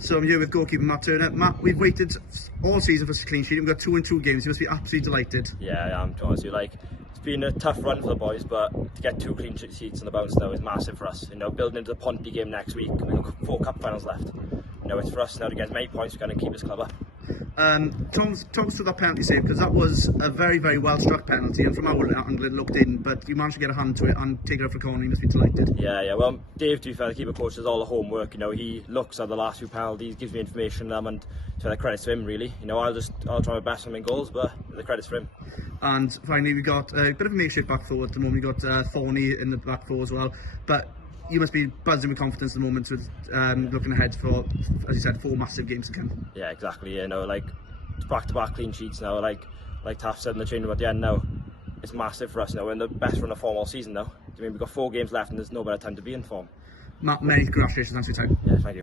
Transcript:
So I'm here with goalkeeper Matt Turner. Matt, we've waited all season for a clean sheet. We've got 2 in 2 games. You must be absolutely delighted. Yeah, I am, to be honest with you. Like, it's been a tough run for the boys, but to get 2 clean sheets on the bounce now is massive for us. You know, building into the Ponty game next week, we've got 4 cup finals left. You know, it's for us now to get as many points we can and keep this club up. Talk us through that penalty save, because that was a very, very well struck penalty, and from our angle it looked in, but you managed to get a hand to it and take it up for a corner. You must be delighted. Yeah. Well, Dave, to be fair, the keeper coach, does all the homework. You know, he looks at the last few penalties, gives me information, and so the credits to him, really. You know, I'll try my best to win goals, but the credits for him. And finally, we got a bit of a makeshift back four at the moment. We got Thorny in the back four as well, but you must be buzzing with confidence at the moment with looking ahead for, as you said, 4 massive games to come. Yeah, exactly. You know, like back-to-back clean sheets now. Like Taff said in the change room at the end now, it's massive for us now. We're in the best run of form all season now. I mean, we've got 4 games left and there's no better time to be in form. Matt, many congratulations. Thanks for your time. Yeah, thank you.